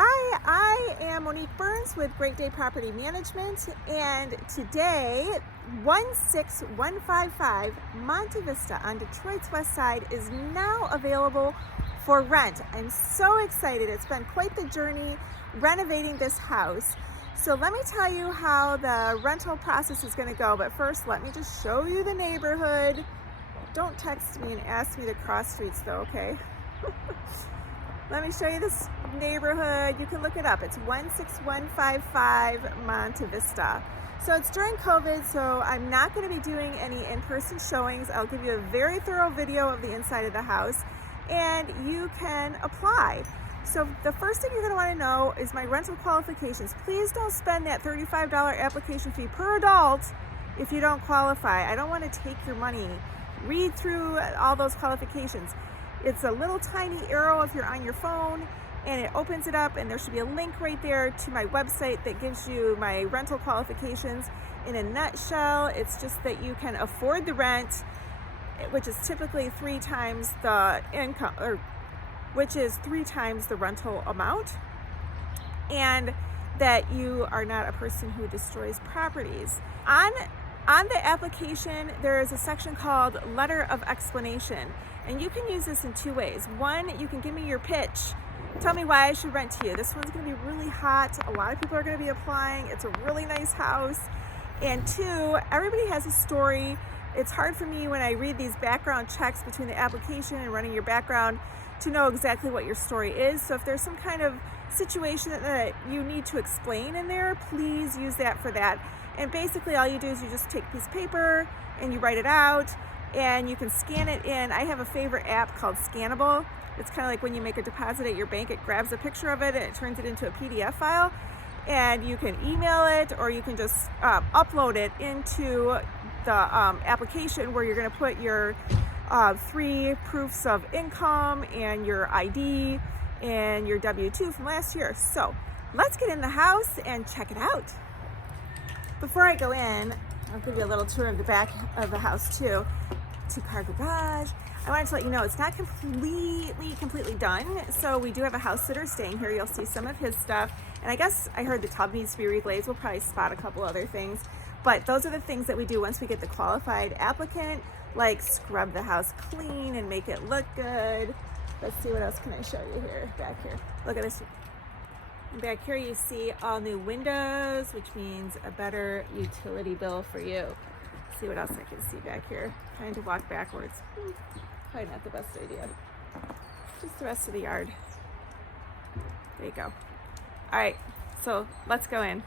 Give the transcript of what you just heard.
Hi, I am Monique Burns with Great Day Property Management, and today 16155 Monte Vista on Detroit's west side is now available for rent. I'm so excited. It's been quite the journey renovating this house. So let me tell you how the rental process is going to go, but first let me just show you the neighborhood. Don't text me and ask me to cross streets though, okay? Let me show you this neighborhood. You can look it up. It's 16155 Monte Vista. So it's during COVID, so I'm not going to be doing any in-person showings. I'll give you a very thorough video of the inside of the house, and you can apply. So the first thing you're going to want to know is my rental qualifications. Please don't spend that $35 application fee per adult if you don't qualify. I don't want to take your money. Read through all those qualifications. It's a little tiny arrow if you're on your phone, and it opens it up, and there should be a link right there to my website that gives you my rental qualifications. In a nutshell, it's just that you can afford the rent, which is typically 3 times the income, or which is 3 times the rental amount, and that you are not a person who destroys properties. On the application, there is a section called Letter of Explanation, and you can use this in 2 ways. One, you can give me your pitch. Tell me why I should rent to you. This one's going to be really hot. A lot of people are going to be applying. It's a really nice house. And 2, everybody has a story. It's hard for me when I read these background checks between the application and running your background to know exactly what your story is. So if there's some kind of situation that you need to explain in there, please use that for that. And basically all you do is you just take a piece of paper and you write it out, and you can scan it in. I have a favorite app called Scannable. It's kind of like when you make a deposit at your bank, it grabs a picture of it and it turns it into a PDF file, and you can email it, or you can just upload it into the application, where you're going to put your 3 proofs of income and your ID and your W-2 from last year. So let's get in the house and check it out. Before I go in, I'll give you a little tour of the back of the house too. 2-car garage. I wanted to let you know it's not completely done. So we do have a house sitter staying here. You'll see some of his stuff. And I guess I heard the tub needs to be reglazed. We'll probably spot a couple other things. But those are the things that we do once we get the qualified applicant, like scrub the house clean and make it look good. Let's see, what else can I show you here, back here. Look at this. Back here you see all new windows, which means a better utility bill for you. Let's see what else I can see back here. Trying to walk backwards. Probably not the best idea. Just the rest of the yard. There you go. All right, so let's go in.